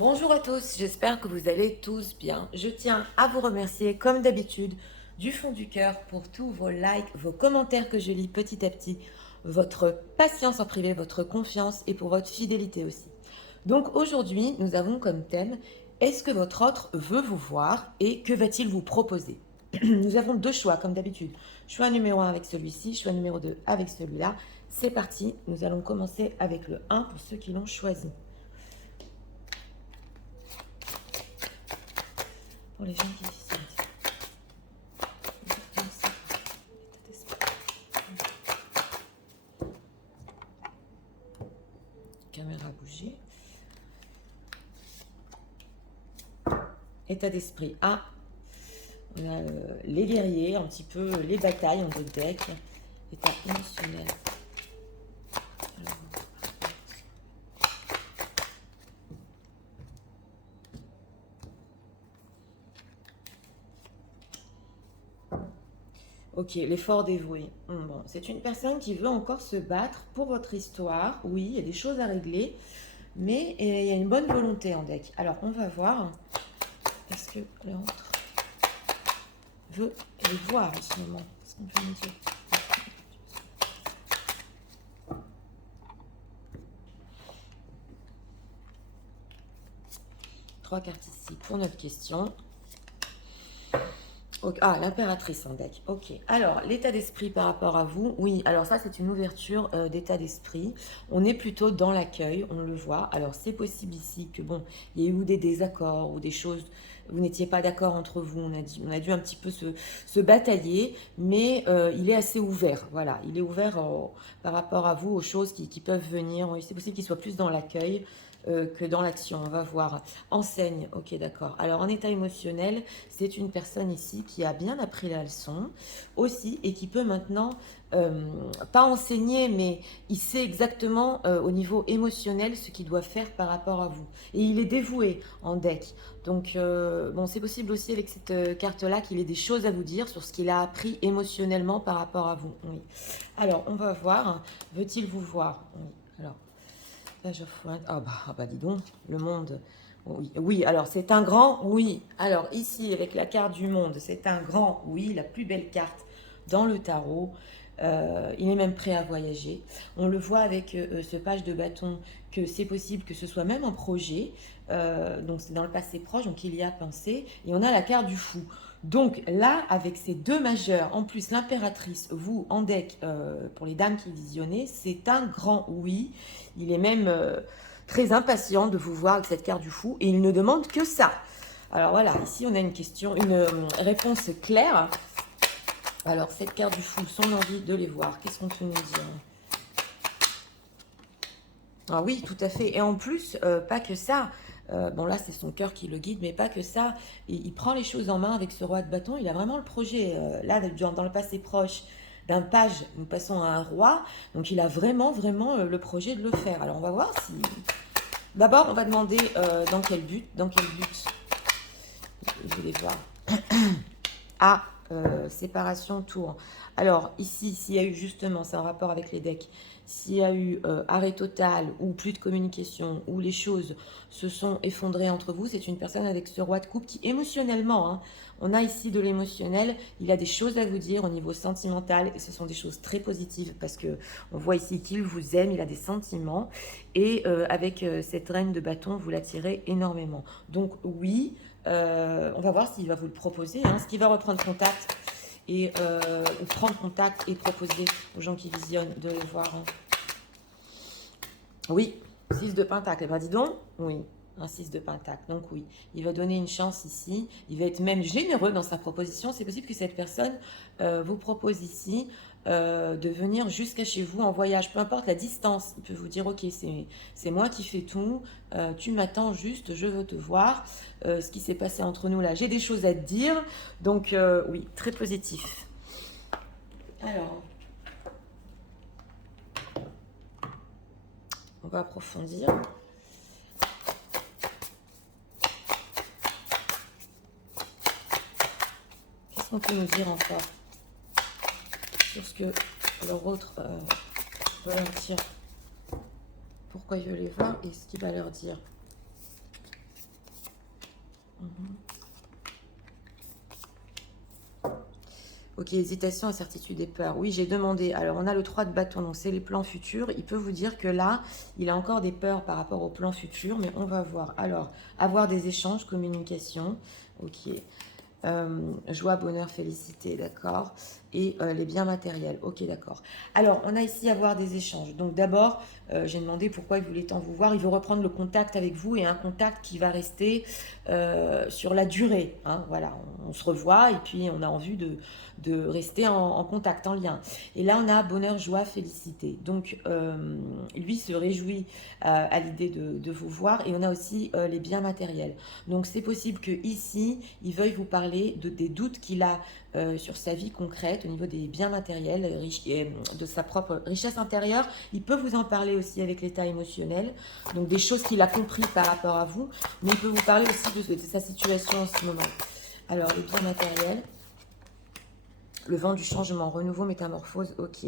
Bonjour à tous, j'espère que vous allez tous bien. Je tiens à vous remercier comme d'habitude du fond du cœur pour tous vos likes, vos commentaires que je lis petit à petit, votre patience en privé, votre confiance et pour votre fidélité aussi. Donc aujourd'hui, nous avons comme thème est-ce que votre autre veut vous voir et que va-t-il vous proposer? Nous avons deux choix comme d'habitude. Choix numéro 1 avec celui-ci, choix numéro 2 avec celui-là. C'est parti, nous allons commencer avec le 1 pour ceux qui l'ont choisi. Pour les gens qui caméra bougée. État d'esprit A. On a les guerriers, un petit peu les batailles en deux decks. État émotionnel. Alors, ok, l'effort dévoué. Bon, c'est une personne qui veut encore se battre pour votre histoire. Oui, il y a des choses à régler, mais il y a une bonne volonté en deck. Alors, on va voir. Est-ce que l'autre veut les voir en ce moment? Qu'est-ce qu'on peut me dire? Trois cartes ici pour notre question. Okay. Ah, l'impératrice en deck. Ok. Alors, l'état d'esprit par rapport à vous. Oui, alors ça, c'est une ouverture d'état d'esprit. On est plutôt dans l'accueil, on le voit. Alors, c'est possible ici que, bon, il y ait eu des désaccords ou des choses, vous n'étiez pas d'accord entre vous. On a dû un petit peu se batailler, mais il est assez ouvert. Voilà, il est ouvert par rapport à vous aux choses qui peuvent venir. Oui, c'est possible qu'il soit plus dans l'accueil. Que dans l'action, on va voir. Enseigne, ok d'accord. Alors en état émotionnel, c'est une personne ici qui a bien appris la leçon aussi et qui peut maintenant, pas enseigner, mais il sait exactement au niveau émotionnel ce qu'il doit faire par rapport à vous. Et il est dévoué en deck. Donc bon, c'est possible aussi avec cette carte-là qu'il ait des choses à vous dire sur ce qu'il a appris émotionnellement par rapport à vous. Oui. Alors on va voir, veut-il vous voir? Oui. Alors, ah bah dis donc, le monde. Oui, oui, alors c'est un grand oui. Alors ici, avec la carte du monde, c'est un grand oui, la plus belle carte dans le tarot. Il est même prêt à voyager. On le voit avec ce page de bâton que c'est possible que ce soit même un projet. Donc c'est dans le passé proche, donc il y a pensé. Et on a la carte du fou. Donc là, avec ces deux majeurs, en plus l'impératrice, vous en deck, pour les dames qui visionnaient, c'est un grand oui. Il est même très impatient de vous voir avec cette carte du fou et il ne demande que ça. Alors voilà, ici on a une question, une réponse claire. Alors cette carte du fou, son envie de les voir, qu'est-ce qu'on peut nous dire? Ah oui, tout à fait. Et en plus, pas que ça. Bon là, c'est son cœur qui le guide, mais pas que ça. Il prend les choses en main avec ce roi de bâton. Il a vraiment le projet. Là, dans le passé proche, d'un page, nous passons à un roi. Donc il a vraiment, vraiment le projet de le faire. Alors on va voir si... D'abord, on va demander dans quel but. Dans quel but? Je vais voir. Ah, séparation, tour. Alors, ici, s'il y a eu justement, c'est en rapport avec les decks, s'il y a eu arrêt total ou plus de communication, ou les choses se sont effondrées entre vous, c'est une personne avec ce roi de coupe qui, émotionnellement, hein, on a ici de l'émotionnel, il a des choses à vous dire au niveau sentimental, et ce sont des choses très positives, parce que on voit ici qu'il vous aime, il a des sentiments, et avec cette reine de bâton, vous l'attirez énormément. Donc oui, on va voir s'il va vous le proposer, hein, ce qu'il va reprendre contact et ou prendre contact et proposer aux gens qui visionnent de le voir. Hein. Oui, 6 de pentacle. Eh ben dis donc, oui, un 6 de pentacle. Donc oui, il va donner une chance ici. Il va être même généreux dans sa proposition. C'est possible que cette personne vous propose ici de venir jusqu'à chez vous en voyage. Peu importe la distance, il peut vous dire, ok, c'est moi qui fais tout. Tu m'attends juste, je veux te voir. Ce qui s'est passé entre nous là, j'ai des choses à te dire. Donc oui, très positif. Alors, on va approfondir. Qu'est-ce qu'on peut nous dire encore sur ce que leur autre veut leur dire? Pourquoi il veut les voir et ce qu'il va leur dire? Ok, hésitation, incertitude et peur. Oui, j'ai demandé. Alors, on a le 3 de bâton, donc c'est les plans futurs. Il peut vous dire que là, il a encore des peurs par rapport aux plans futurs, mais on va voir. Alors, avoir des échanges, communication. Ok. Joie, bonheur, félicité, d'accord. Et les biens matériels, ok, d'accord. Alors, on a ici avoir des échanges. Donc d'abord, j'ai demandé pourquoi il voulait tant vous voir. Il veut reprendre le contact avec vous et un contact qui va rester sur la durée. Hein, voilà, on se revoit et puis on a envie de rester en contact, en lien. Et là, on a bonheur, joie, félicité. Donc, lui se réjouit à l'idée de vous voir. Et on a aussi les biens matériels. Donc, c'est possible que ici, il veuille vous parler des doutes qu'il a sur sa vie concrète au niveau des biens matériels, de sa propre richesse intérieure. Il peut vous en parler aussi avec l'état émotionnel, donc des choses qu'il a compris par rapport à vous, mais il peut vous parler aussi de sa situation en ce moment. Alors, les biens matériels, le vent du changement, renouveau, métamorphose, ok.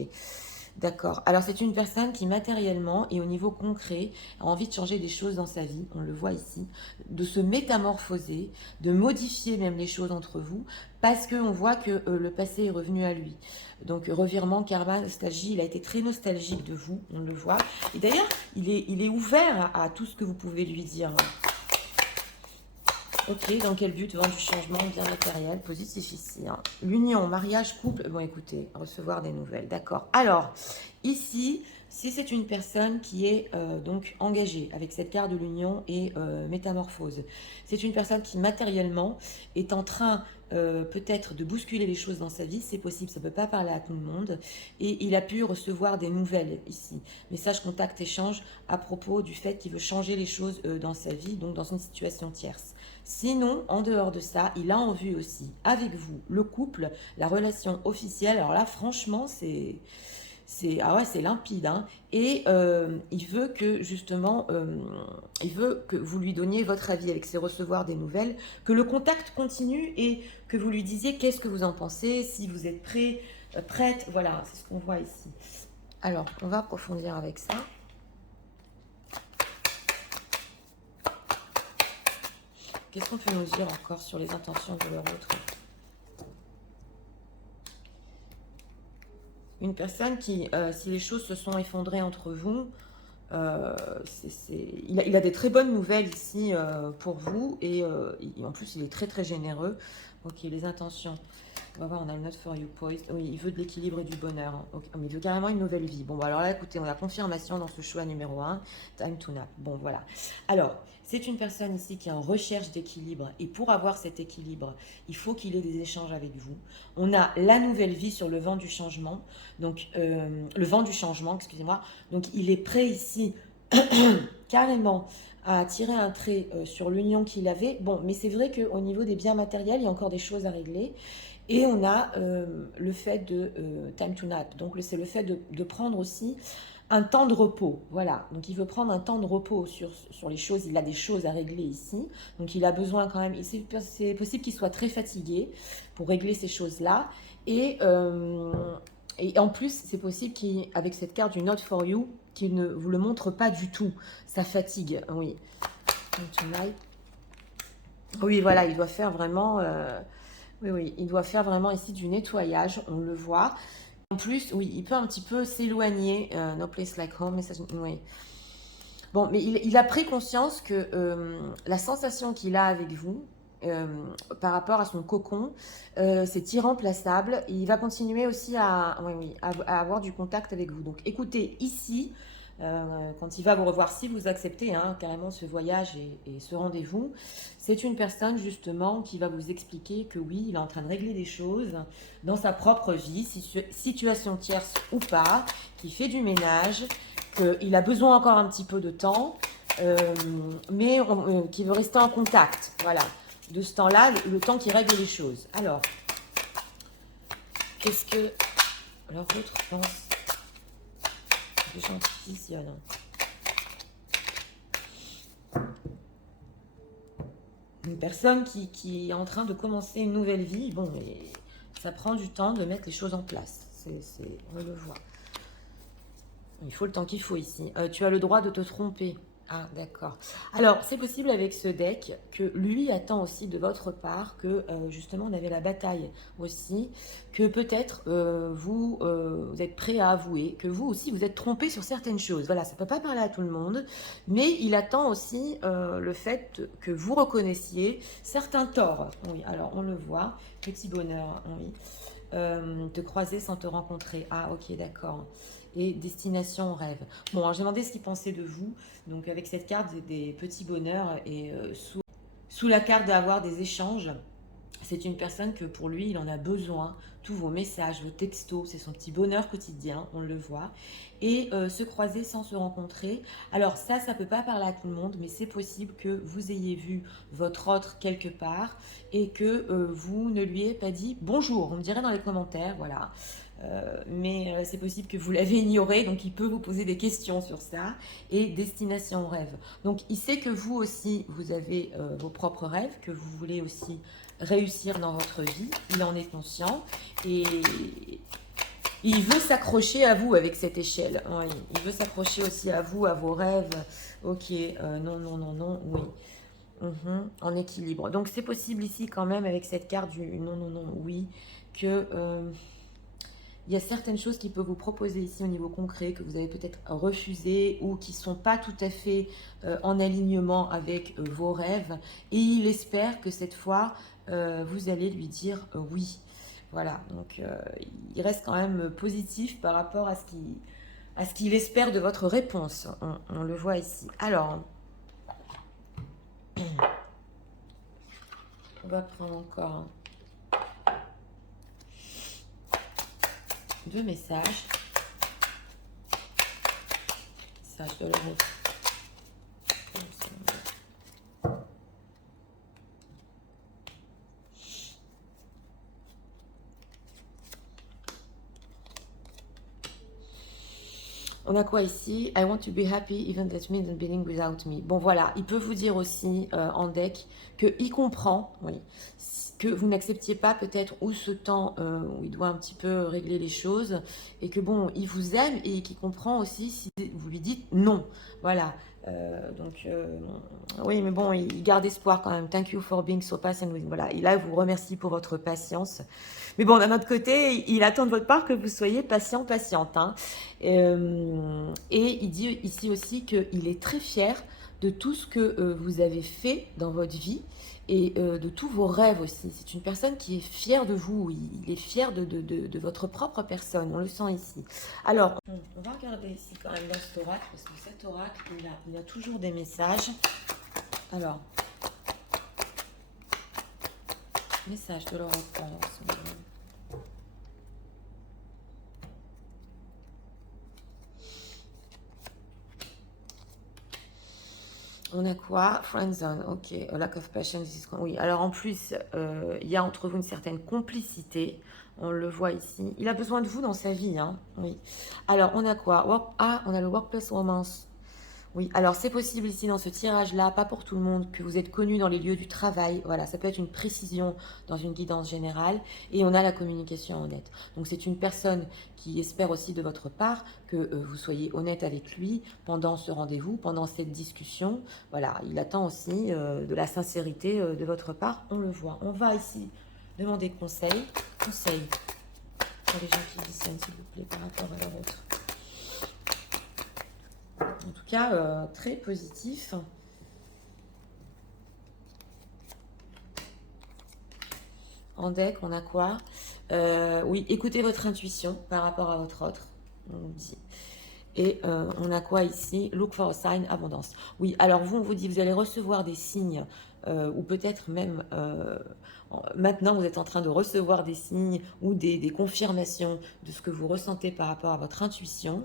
D'accord. Alors, c'est une personne qui, matériellement et au niveau concret, a envie de changer des choses dans sa vie, on le voit ici, de se métamorphoser, de modifier même les choses entre vous, parce qu'on voit que le passé est revenu à lui. Donc, revirement, karma, nostalgie, il a été très nostalgique de vous, on le voit. Et d'ailleurs, il est ouvert à tout ce que vous pouvez lui dire. Ok, dans quel but? Vent du changement, bien matériel, positif ici. Hein. L'union, mariage, couple. Bon, écoutez, recevoir des nouvelles. D'accord. Alors, ici, si c'est une personne qui est donc engagée avec cette carte de l'union et métamorphose, c'est une personne qui matériellement est en train peut-être de bousculer les choses dans sa vie, c'est possible, ça ne peut pas parler à tout le monde, et il a pu recevoir des nouvelles ici, message, contact, échange à propos du fait qu'il veut changer les choses dans sa vie, donc dans une situation tierce. Sinon, en dehors de ça, il a en vue aussi, avec vous, le couple, la relation officielle. Alors là, franchement, ah ouais, c'est limpide. Hein. Et il veut que, justement, il veut que vous lui donniez votre avis avec ses recevoir des nouvelles, que le contact continue et que vous lui disiez qu'est-ce que vous en pensez, si vous êtes prêt, prête. Voilà, c'est ce qu'on voit ici. Alors, on va approfondir avec ça. Qu'est-ce qu'on peut nous dire encore sur les intentions de leur autre? Une personne qui, si les choses se sont effondrées entre vous, il a des très bonnes nouvelles ici pour vous et en plus il est très très généreux. Ok, les intentions. On va voir, on a le Not for You Poised. Oui, il veut de l'équilibre et du bonheur. Hein. Okay. Mais il veut carrément une nouvelle vie. Bon, bah alors là, écoutez, on a confirmation dans ce choix numéro 1. Time to nap. Bon, voilà. Alors, c'est une personne ici qui est en recherche d'équilibre. Et pour avoir cet équilibre, il faut qu'il ait des échanges avec vous. On a la nouvelle vie sur le vent du changement. Donc, le vent du changement, excusez-moi. Donc, il est prêt ici, carrément, à tirer un trait sur l'union qu'il avait. Bon, mais c'est vrai qu'au niveau des biens matériels, il y a encore des choses à régler. Et on a le fait de time to nap. Donc, c'est le fait de prendre aussi un temps de repos. Voilà. Donc, il veut prendre un temps de repos sur les choses. Il a des choses à régler ici. Donc, il a besoin quand même. C'est possible qu'il soit très fatigué pour régler ces choses-là. Et en plus, c'est possible qu'avec cette carte du Not for You, qu'il ne vous le montre pas du tout. Ça fatigue. Oui. Oui, voilà. Il doit faire vraiment... Oui, il doit faire vraiment ici du nettoyage, on le voit. En plus, oui, il peut un petit peu s'éloigner. No place like home, mais ça, oui. Bon, mais il a pris conscience que la sensation qu'il a avec vous, par rapport à son cocon, c'est irremplaçable. Et il va continuer aussi à avoir du contact avec vous. Donc, écoutez, ici, quand il va vous revoir, si vous acceptez carrément ce voyage et ce rendez-vous, c'est une personne justement qui va vous expliquer que oui, il est en train de régler des choses dans sa propre vie, situation tierce ou pas, qui fait du ménage, qu'il a besoin encore un petit peu de temps, mais qui veut rester en contact. Voilà, de ce temps-là, le temps qui règle les choses. Alors, qu'est-ce que leur autre pense? Gentil, une personne qui est en train de commencer une nouvelle vie, bon, mais ça prend du temps de mettre les choses en place. On le voit. Il faut le temps qu'il faut ici. Tu as le droit de te tromper. Ah, d'accord. Alors, c'est possible avec ce deck que lui attend aussi de votre part que justement on avait la bataille aussi, que peut-être vous êtes prêt à avouer, que vous aussi vous êtes trompé sur certaines choses. Voilà, ça ne peut pas parler à tout le monde, mais il attend aussi le fait que vous reconnaissiez certains torts. Oui, alors on le voit, petit bonheur, oui. Te croiser sans te rencontrer. Ah, ok, d'accord. Et destination rêve. Bon, alors j'ai demandé ce qu'il pensait de vous. Donc avec cette carte des petits bonheurs et sous la carte d'avoir des échanges, c'est une personne que pour lui, il en a besoin. Tous vos messages, vos textos, c'est son petit bonheur quotidien, on le voit. Et se croiser sans se rencontrer. Alors ça ne peut pas parler à tout le monde, mais c'est possible que vous ayez vu votre autre quelque part et que vous ne lui ayez pas dit bonjour. On me dirait dans les commentaires, voilà. Mais c'est possible que vous l'avez ignoré, donc il peut vous poser des questions sur ça. Et destination rêve. Donc il sait que vous aussi, vous avez vos propres rêves, que vous voulez aussi réussir dans votre vie. Il en est conscient et il veut s'accrocher à vous avec cette échelle. Oui, il veut s'accrocher aussi à vous, à vos rêves. Ok, non, non, non, non, oui. En équilibre. Donc c'est possible ici quand même avec cette carte du non, non, non, oui, que il y a certaines choses qu'il peut vous proposer ici au niveau concret que vous avez peut-être refusé ou qui ne sont pas tout à fait en alignement avec vos rêves. Et il espère que cette fois, vous allez lui dire oui. Voilà, donc il reste quand même positif par rapport à ce qu'il espère de votre réponse. On le voit ici. Alors, on va prendre encore 2 messages. Message de l'euro. On a quoi ici? I want to be happy even that means being without me. Bon voilà, il peut vous dire aussi en deck qu'il comprend, oui, que vous n'acceptiez pas peut-être ou ce temps où il doit un petit peu régler les choses et que bon, il vous aime et qu'il comprend aussi si vous lui dites non. Voilà. Oui, mais bon, il garde espoir quand même. Thank you for being so patient with me. Voilà, il vous remercie pour votre patience. Mais bon, d'un autre côté, il attend de votre part que vous soyez patient, patiente. Hein. Et il dit ici aussi qu'il est très fier de tout ce que vous avez fait dans votre vie et de tous vos rêves aussi. C'est une personne qui est fière de vous, il est fier de votre propre personne, on le sent ici. Alors, on va regarder ici quand même dans cet oracle, parce que cet oracle, il a toujours des messages. Alors, message de l'oracle. On a quoi? Friendzone, ok. A lack of patience. Oui, alors en plus, il y a entre vous une certaine complicité. On le voit ici. Il a besoin de vous dans sa vie, hein. Oui. Alors, on a quoi? On a le Workplace Romance. Oui, alors c'est possible ici dans ce tirage-là, pas pour tout le monde, que vous êtes connu dans les lieux du travail. Voilà, ça peut être une précision dans une guidance générale. Et on a la communication honnête. Donc c'est une personne qui espère aussi de votre part que vous soyez honnête avec lui pendant ce rendez-vous, pendant cette discussion. Voilà, il attend aussi de la sincérité de votre part. On le voit. On va ici demander conseil. Conseil pour les gens qui discernent, s'il vous plaît, par rapport à leur autre. En tout cas, très positif. En deck, on a quoi? Oui, écoutez votre intuition par rapport à votre autre. On nous dit. Et on a quoi ici? Look for a sign, abondance. Oui, alors vous, on vous dit, vous allez recevoir des signes, ou peut-être même, maintenant, vous êtes en train de recevoir des signes ou des confirmations de ce que vous ressentez par rapport à votre intuition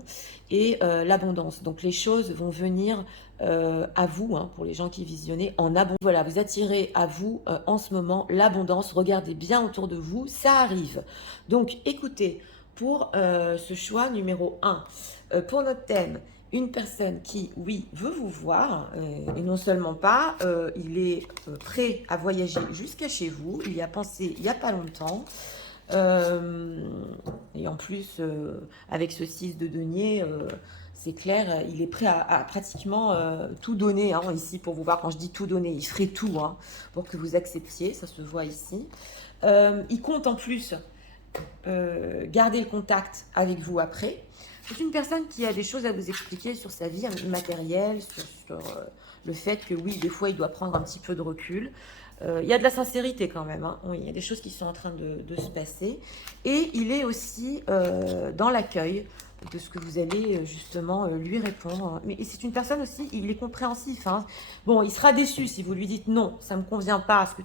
et l'abondance. Donc, les choses vont venir à vous, hein, pour les gens qui visionnez, en abondance. Voilà, vous attirez à vous en ce moment l'abondance. Regardez bien autour de vous, ça arrive. Donc, écoutez, pour ce choix numéro 1, pour notre thème, une personne qui, oui, veut vous voir, et non seulement pas, il est prêt à voyager jusqu'à chez vous, il y a pensé il n'y a pas longtemps, et en plus, avec ce 6 de denier, c'est clair, il est prêt à pratiquement tout donner hein, ici pour vous voir. Quand je dis tout donner, il ferait tout hein, pour que vous acceptiez, ça se voit ici. Il compte en plus garder le contact avec vous après. C'est une personne qui a des choses à vous expliquer sur sa vie matérielle, sur le fait que oui, des fois, il doit prendre un petit peu de recul. Il y a de la sincérité quand même. Hein. Oui, il y a des choses qui sont en train de se passer. Et il est aussi dans l'accueil de ce que vous allez justement lui répondre. Mais c'est une personne aussi, il est compréhensif. Hein. Bon, il sera déçu si vous lui dites non, ça ne me convient pas ce que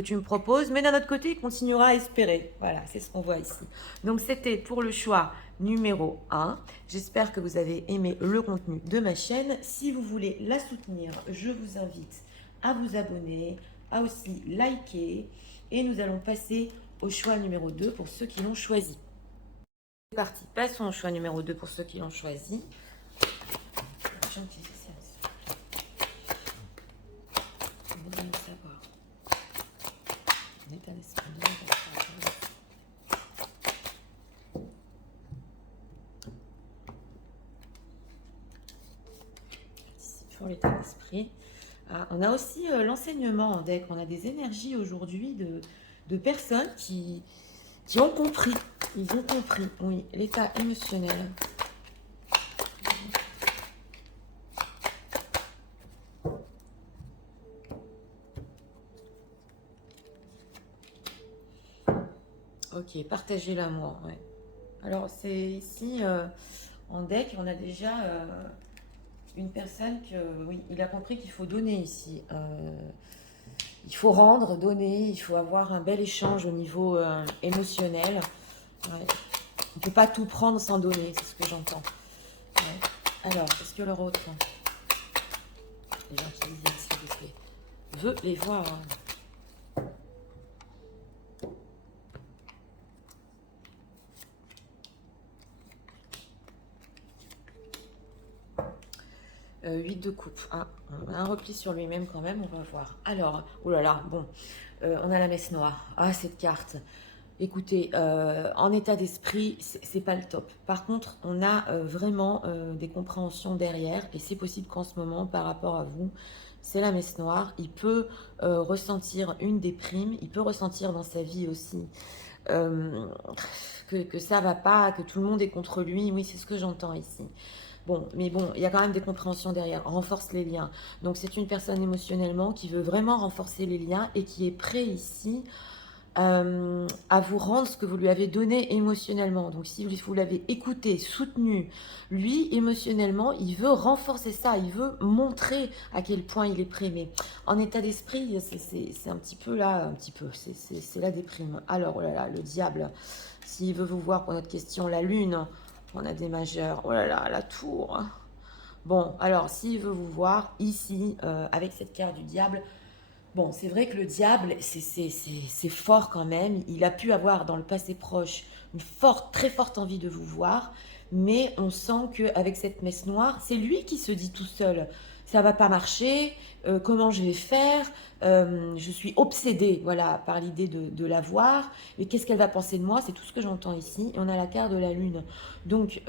tu me proposes. Mais d'un autre côté, il continuera à espérer. Voilà, c'est ce qu'on voit ici. Donc c'était pour le choix numéro 1. J'espère que vous avez aimé le contenu de ma chaîne. Si vous voulez la soutenir, je vous invite à vous abonner, à aussi liker. Et nous allons passer au choix numéro 2 pour ceux qui l'ont choisi. C'est parti, passons au choix numéro 2 pour ceux qui l'ont choisi. Pour l'état d'esprit. Ah, on a aussi l'enseignement en deck. On a des énergies aujourd'hui de personnes qui ont compris. Ils ont compris, oui, l'état émotionnel. Ok, partager l'amour, ouais. Alors, c'est ici, en deck, on a déjà une personne que, oui, il a compris qu'il faut donner ici. Il faut rendre, donner, il faut avoir un bel échange au niveau émotionnel. Ouais. On ne peut pas tout prendre sans donner, c'est ce que j'entends. Ouais. Alors, est-ce que leur autre, les gens qui disent s'il vous plaît, veut les voir hein. 8 de coupe. Ah, un repli sur lui-même quand même, on va voir. Alors, oh là là, bon, on a la messe noire. Ah, cette carte. Écoutez, en état d'esprit, c'est pas le top. Par contre, on a vraiment des compréhensions derrière, et c'est possible qu'en ce moment, par rapport à vous, c'est la messe noire. Il peut ressentir une déprime, il peut ressentir dans sa vie aussi que ça va pas, que tout le monde est contre lui. Oui, c'est ce que j'entends ici. Bon, mais bon, il y a quand même des compréhensions derrière. Renforce les liens. Donc, c'est une personne émotionnellement qui veut vraiment renforcer les liens et qui est prêt ici à vous rendre ce que vous lui avez donné émotionnellement. Donc, si vous l'avez écouté, soutenu, lui, émotionnellement, il veut renforcer ça. Il veut montrer à quel point il est prêt. Mais en état d'esprit, c'est un petit peu là, un petit peu, c'est la déprime. Alors, oh là là, le diable, s'il veut vous voir pour notre question, la lune... On a des majeurs. Oh là là, la tour. Bon, alors, s'il veut vous voir, ici, avec cette carte du diable, bon, c'est vrai que le diable, c'est fort quand même. Il a pu avoir, dans le passé proche, une très forte envie de vous voir. Mais on sent qu'avec cette messe noire, c'est lui qui se dit tout seul. Ça va pas marcher, comment je vais faire, je suis obsédée voilà, par l'idée de la voir, et qu'est-ce qu'elle va penser de moi, c'est tout ce que j'entends ici, et on a la carte de la lune. Donc,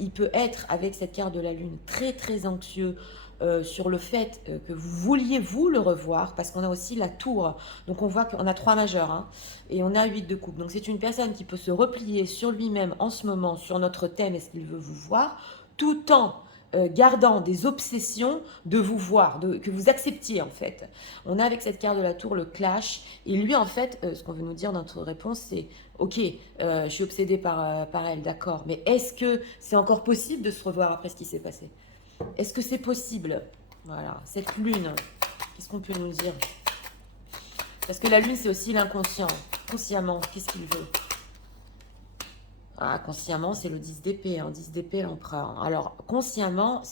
il peut être, avec cette carte de la lune, très très anxieux sur le fait que vous vouliez vous le revoir, parce qu'on a aussi la tour, donc on voit qu'on a 3 majeurs, hein, et on a 8 de coupe, donc c'est une personne qui peut se replier sur lui-même en ce moment, sur notre thème, est-ce qu'il veut vous voir, tout en gardant des obsessions de vous voir, que vous acceptiez en fait. On a avec cette carte de la tour le clash, et lui en fait, ce qu'on veut nous dire dans notre réponse, c'est ok, je suis obsédée par elle, d'accord, mais est-ce que c'est encore possible de se revoir après ce qui s'est passé? Est-ce que c'est possible? Voilà, cette lune, qu'est-ce qu'on peut nous dire? Parce que la lune, c'est aussi l'inconscient. Consciemment, qu'est-ce qu'il veut? Ah, consciemment, c'est le 10 d'épée, hein, 10 d'épée, l'empereur. Alors, consciemment,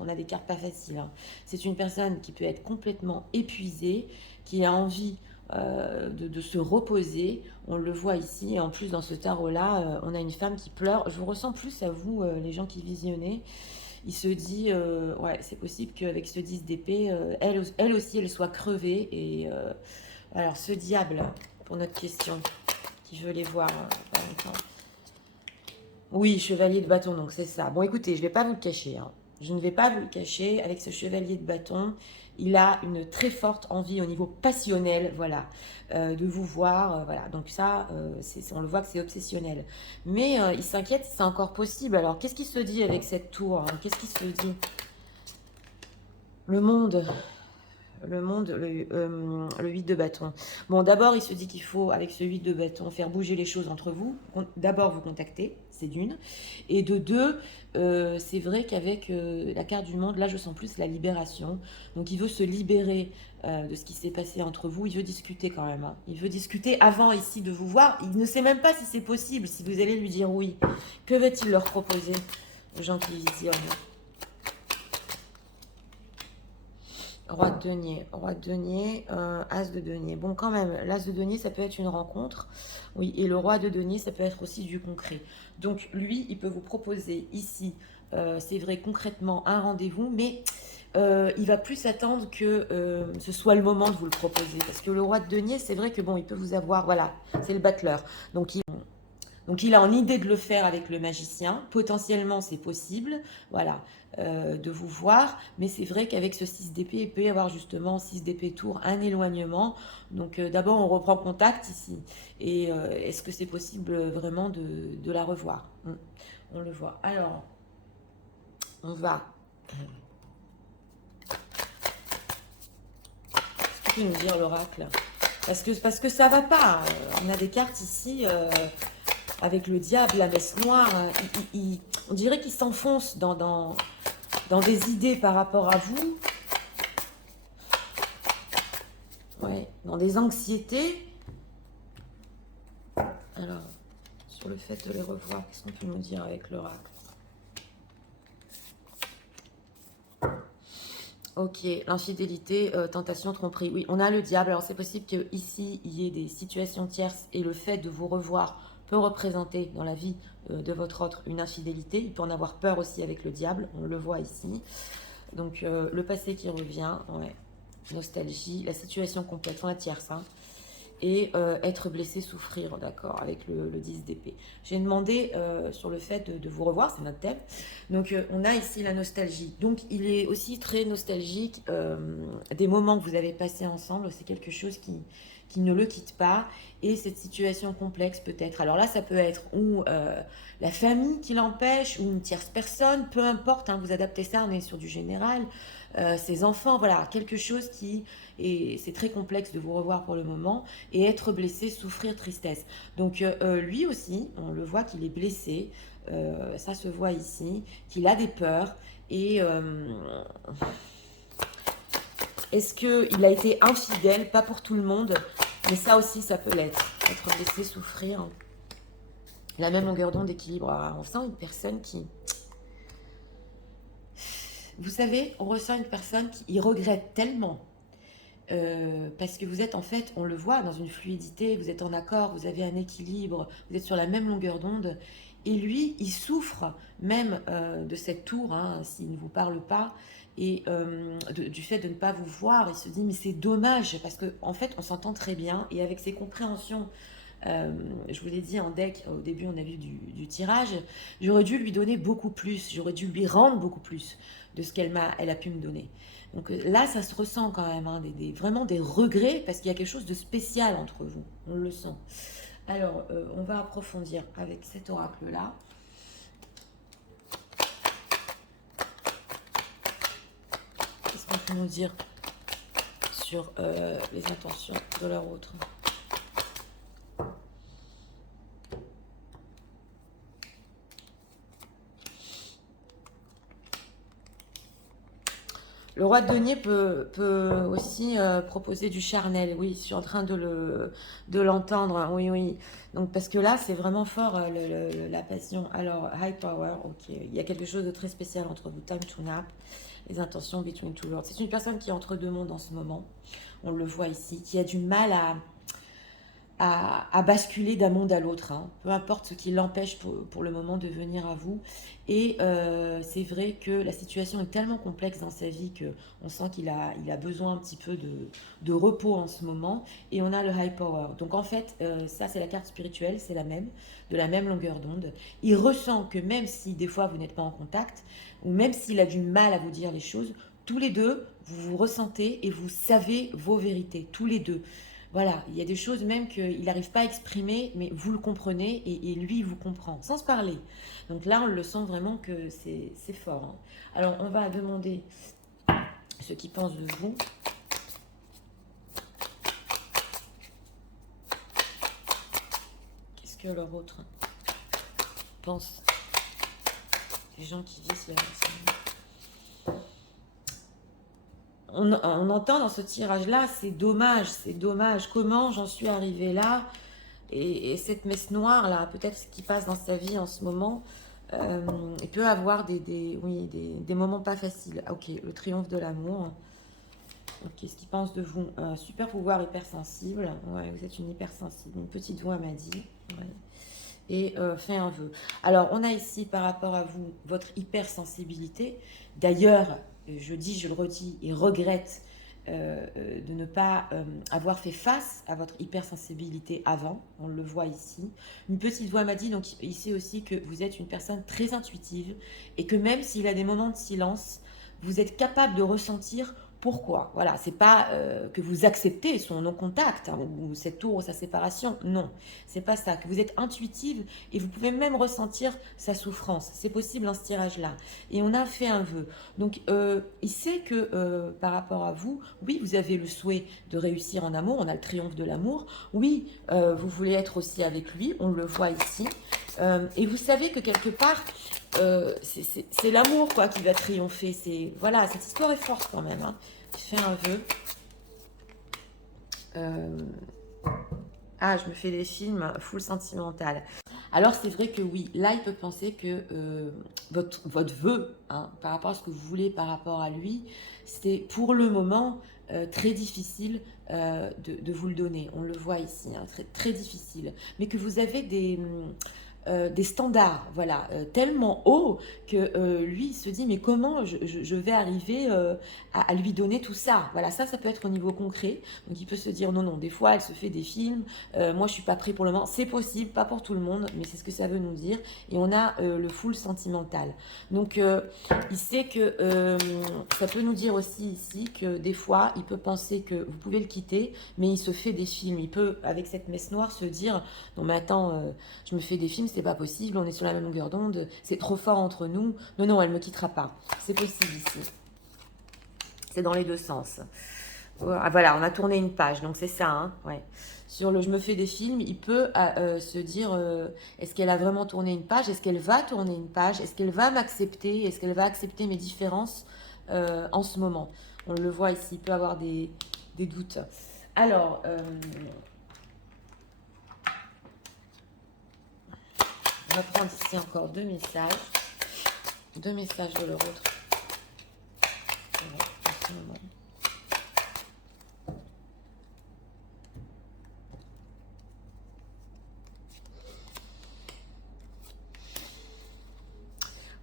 on a des cartes pas faciles. Hein. C'est une personne qui peut être complètement épuisée, qui a envie de se reposer. On le voit ici. Et en plus, dans ce tarot-là, on a une femme qui pleure. Je vous ressens plus à vous, les gens qui visionnez. Il se dit, ouais, c'est possible qu'avec ce 10 d'épée, elle aussi, elle soit crevée. Et alors, ce diable, pour notre question, qui veut les voir pas longtemps. Oui, chevalier de bâton, donc c'est ça. Bon, écoutez, je ne vais pas vous le cacher, hein. Je ne vais pas vous le cacher. Avec ce chevalier de bâton, il a une très forte envie au niveau passionnel, voilà, de vous voir, voilà. Donc ça, on le voit que c'est obsessionnel. Mais il s'inquiète si c'est encore possible. Alors, qu'est-ce qu'il se dit avec cette tour, hein? Qu'est-ce qu'il se dit? Le monde. Le 8 de bâton. Bon, d'abord, il se dit qu'il faut, avec ce 8 de bâton, faire bouger les choses entre vous. D'abord, vous contacter, c'est d'une. Et de deux, c'est vrai qu'avec la carte du monde, là, je sens plus la libération. Donc, il veut se libérer de ce qui s'est passé entre vous. Il veut discuter quand même, hein. Il veut discuter avant ici de vous voir. Il ne sait même pas si c'est possible, si vous allez lui dire oui. Que va-t-il leur proposer, aux gens qui visionnent? Roi de denier, as de denier. Bon, quand même, l'as de denier, ça peut être une rencontre. Oui, et le roi de denier, ça peut être aussi du concret. Donc, lui, il peut vous proposer ici, c'est vrai, concrètement, un rendez-vous, mais il va plus attendre que ce soit le moment de vous le proposer. Parce que le roi de denier, c'est vrai que bon, il peut vous avoir, voilà, c'est le battleur. Donc il a en idée de le faire avec le magicien. Potentiellement, c'est possible, voilà, de vous voir. Mais c'est vrai qu'avec ce 6 d'épée, il peut y avoir justement 6 d'épée tour, un éloignement. Donc d'abord, on reprend contact ici. Et est-ce que c'est possible vraiment de la revoir? On le voit. Alors, on va... Qu'est-ce que peut nous dire l'oracle? Parce que ça va pas. On a des cartes ici... avec le diable, la messe noire, on dirait qu'il s'enfonce dans des idées par rapport à vous, ouais, dans des anxiétés. Alors, sur le fait de les revoir, qu'est-ce qu'on peut nous dire avec l'oracle? Ok, l'infidélité, tentation, tromperie. Oui, on a le diable. Alors c'est possible qu'ici, il y ait des situations tierces et le fait de vous revoir peut représenter dans la vie de votre autre une infidélité. Il peut en avoir peur aussi avec le diable, on le voit ici. Donc le passé qui revient, ouais. Nostalgie, la situation complète, la tierce, hein. Et être blessé, souffrir, d'accord, avec le 10 d'épée. J'ai demandé sur le fait de vous revoir, c'est notre thème. Donc on a ici la nostalgie. Donc il est aussi très nostalgique des moments que vous avez passés ensemble. C'est quelque chose qui ne le quitte pas. Et cette situation complexe peut-être. Alors là, ça peut être ou la famille qui l'empêche, ou une tierce personne, peu importe, hein, vous adaptez ça, on est sur du général. Ses enfants, voilà, quelque chose qui... Et c'est très complexe de vous revoir pour le moment. Et être blessé, souffrir, tristesse. Donc lui aussi, on le voit qu'il est blessé. Ça se voit ici. Qu'il a des peurs. Et est-ce qu'il a été infidèle? Pas pour tout le monde. Mais ça aussi, ça peut l'être. Être blessé, souffrir. La même longueur d'onde, équilibre. Alors, on sent une personne qui... Vous savez, on ressent une personne qui regrette tellement. Parce que vous êtes en fait, on le voit, dans une fluidité, vous êtes en accord, vous avez un équilibre, vous êtes sur la même longueur d'onde. Et lui, il souffre même de cette tour, hein, s'il ne vous parle pas, et du fait de ne pas vous voir. Il se dit, mais c'est dommage, parce qu'en en fait, on s'entend très bien, et avec ses compréhensions, je vous l'ai dit en deck, au début on a vu du tirage, j'aurais dû lui donner beaucoup plus, j'aurais dû lui rendre beaucoup plus de ce elle a pu me donner. Donc là, ça se ressent quand même, hein, vraiment des regrets, parce qu'il y a quelque chose de spécial entre vous, on le sent. Alors, on va approfondir avec cet oracle-là. Qu'est-ce qu'on peut nous dire sur les intentions de leur autre? Le roi de denier peut aussi proposer du charnel. Oui, je suis en train de l'entendre. Oui, oui. Donc, parce que là, c'est vraiment fort la passion. Alors, high power, ok. Il y a quelque chose de très spécial entre vous. Time to nap. Les intentions between two worlds. C'est une personne qui est entre deux mondes en ce moment. On le voit ici. Qui a du mal à basculer d'un monde à l'autre, hein. Peu importe ce qui l'empêche pour le moment de venir à vous. Et c'est vrai que la situation est tellement complexe dans sa vie qu'on sent il a besoin un petit peu de repos en ce moment. Et on a le high power. Donc en fait, ça c'est la carte spirituelle, c'est la même, de la même longueur d'onde. Il ressent que même si des fois vous n'êtes pas en contact, ou même s'il a du mal à vous dire les choses, tous les deux, vous vous ressentez et vous savez vos vérités, tous les deux. Voilà, il y a des choses même qu'il n'arrive pas à exprimer, mais vous le comprenez et lui, il vous comprend, sans se parler. Donc là, on le sent vraiment que c'est fort, hein. Alors, on va demander ce qu'ils pensent de vous. Qu'est-ce que leur autre pense? Les gens qui vivent on entend dans ce tirage-là, c'est dommage, c'est dommage. Comment j'en suis arrivée là? Et cette messe noire, là, peut-être ce qui passe dans sa vie en ce moment, il peut avoir des moments pas faciles. Ah, ok, le triomphe de l'amour. Ok, ce qu'il pense de vous. Super pouvoir hypersensible. Ouais, vous êtes une hypersensible. Une petite voix m'a dit. Ouais. Et fait un vœu. Alors, on a ici, par rapport à vous, votre hypersensibilité. D'ailleurs, je dis, je le redis, et regrette de ne pas avoir fait face à votre hypersensibilité avant. On le voit ici. Une petite voix m'a dit, donc il sait aussi que vous êtes une personne très intuitive et que même s'il a des moments de silence, vous êtes capable de ressentir pourquoi. Voilà, c'est pas que vous acceptez son non-contact, hein, ou cette tour ou sa séparation. Non, c'est pas ça. Que vous êtes intuitive et vous pouvez même ressentir sa souffrance. C'est possible dans ce tirage-là. Et on a fait un vœu. Donc, il sait que par rapport à vous, oui, vous avez le souhait de réussir en amour. On a le triomphe de l'amour. Oui, vous voulez être aussi avec lui. On le voit ici. Et vous savez que quelque part, c'est l'amour quoi qui va triompher. Voilà, cette histoire est forte quand même, hein. Je fais un vœu. Ah, je me fais des films full sentimental. Alors c'est vrai que oui, là il peut penser que votre vœu, hein, par rapport à ce que vous voulez par rapport à lui, c'est pour le moment très difficile de vous le donner. On le voit ici, hein, très, très difficile. Mais que vous avez des standards, voilà, tellement hauts que lui il se dit mais comment je vais arriver à lui donner tout ça. Voilà, ça peut être au niveau concret. Donc il peut se dire non, non, des fois elle se fait des films, moi je suis pas prêt pour le moment. C'est possible, pas pour tout le monde, mais c'est ce que ça veut nous dire. Et on a le full sentimental. Donc il sait que ça peut nous dire aussi ici que des fois il peut penser que vous pouvez le quitter, mais il se fait des films. Il peut, avec cette messe noire, se dire non mais attends, je me fais des films, c'est pas possible, on est sur la même longueur d'onde, c'est trop fort entre nous. Non, non, elle me quittera pas. C'est possible ici. C'est dans les deux sens. Voilà, on a tourné une page, donc c'est ça, hein, ouais. Sur le je me fais des films, il peut se dire est-ce qu'elle a vraiment tourné une page? Est-ce qu'elle va tourner une page? Est-ce qu'elle va m'accepter? Est-ce qu'elle va accepter mes différences en ce moment? On le voit ici, il peut avoir des doutes. Alors, on va prendre ici encore deux messages. Deux messages de leur autre.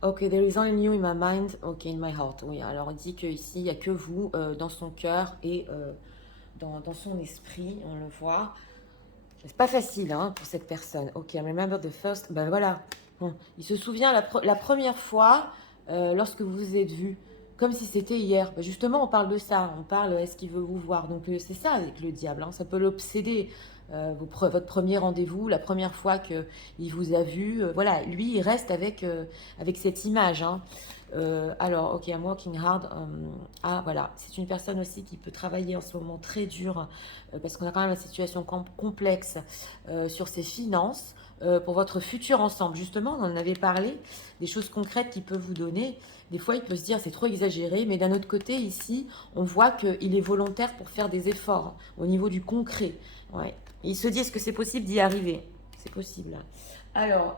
Ok, there is only you in my mind, ok, in my heart. Oui, alors il dit qu'ici, il n'y a que vous dans son cœur et dans son esprit, on le voit. C'est pas facile hein, pour cette personne. Ok, I remember the first. Ben voilà. Bon, il se souvient la première fois lorsque vous vous êtes vus, comme si c'était hier. Ben justement, on parle de ça. On parle, est-ce qu'il veut vous voir? Donc c'est ça avec le diable. Hein, ça peut l'obséder. Votre premier rendez-vous, la première fois qu'il vous a vu. Voilà, lui, il reste avec cette image. Hein. Alors, ok, I'm working hard. Ah, voilà, c'est une personne aussi qui peut travailler en ce moment très dur parce qu'on a quand même une situation complexe sur ses finances pour votre futur ensemble. Justement, on en avait parlé, des choses concrètes qu'il peut vous donner. Des fois, il peut se dire c'est trop exagéré, mais d'un autre côté, ici, on voit qu'il est volontaire pour faire des efforts au niveau du concret. Ouais. Il se dit est-ce que c'est possible d'y arriver? C'est possible. Alors,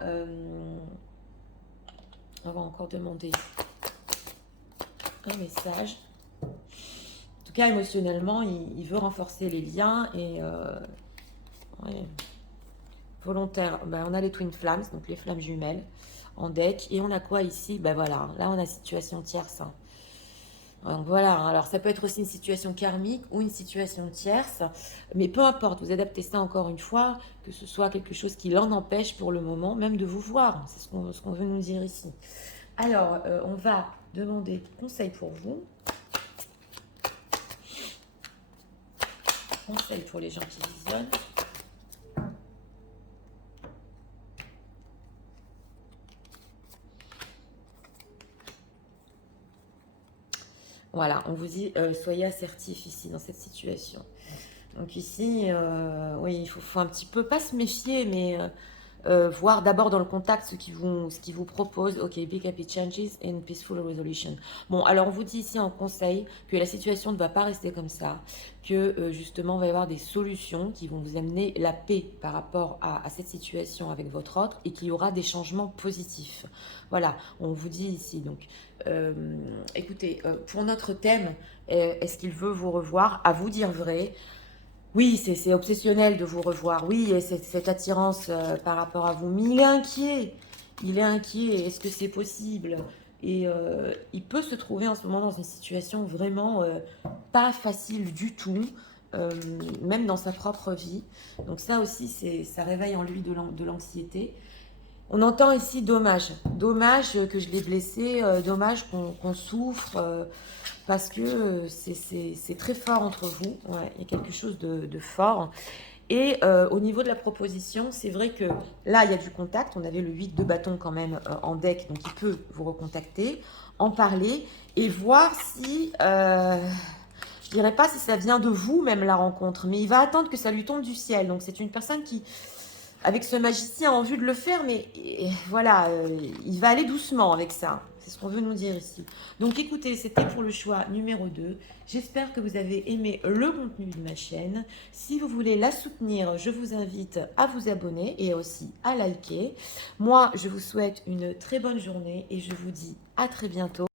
on va encore demander un message. En tout cas, émotionnellement, il veut renforcer les liens et Ouais. Volontaire, ben, on a les Twin Flames, donc les flammes jumelles en deck. Et on a quoi ici? Ben voilà, là on a situation tierce. Hein. Donc voilà, alors ça peut être aussi une situation karmique ou une situation tierce, mais peu importe, vous adaptez ça encore une fois, que ce soit quelque chose qui l'en empêche pour le moment, même de vous voir, c'est ce qu'on veut nous dire ici. Alors, on va demander conseil pour vous, conseil pour les gens qui visionnent. Voilà, on vous dit, soyez assertif ici dans cette situation. Donc ici, oui, il faut un petit peu, pas se méfier, mais voir d'abord dans le contact ce qui vous propose. Ok, big happy changes and peaceful resolution. Bon, alors on vous dit ici en conseil que la situation ne va pas rester comme ça, que justement, il va y avoir des solutions qui vont vous amener la paix par rapport à cette situation avec votre autre et qu'il y aura des changements positifs. Voilà, on vous dit ici. Donc, écoutez, pour notre thème, est-ce qu'il veut vous revoir? À vous dire vrai. Oui, c'est obsessionnel de vous revoir. Oui, et cette attirance par rapport à vous. Mais il est inquiet. Il est inquiet. Est-ce que c'est possible? Et il peut se trouver en ce moment dans une situation vraiment pas facile du tout, euh, même dans sa propre vie. Donc ça aussi, ça réveille en lui de l'anxiété. On entend ici dommage. Dommage que je l'ai blessé, dommage qu'on souffre, parce que c'est très fort entre vous. Ouais, il y a quelque chose de fort. Et au niveau de la proposition, c'est vrai que là, il y a du contact. On avait le 8 de bâton quand même en deck, donc il peut vous recontacter, en parler et voir si, je dirais pas si ça vient de vous même la rencontre, mais il va attendre que ça lui tombe du ciel. Donc c'est une personne qui avec ce magicien en vue de le faire, mais voilà, il va aller doucement avec ça. C'est ce qu'on veut nous dire ici. Donc écoutez, c'était pour le choix numéro 2. J'espère que vous avez aimé le contenu de ma chaîne. Si vous voulez la soutenir, je vous invite à vous abonner et aussi à liker. Moi, je vous souhaite une très bonne journée et je vous dis à très bientôt.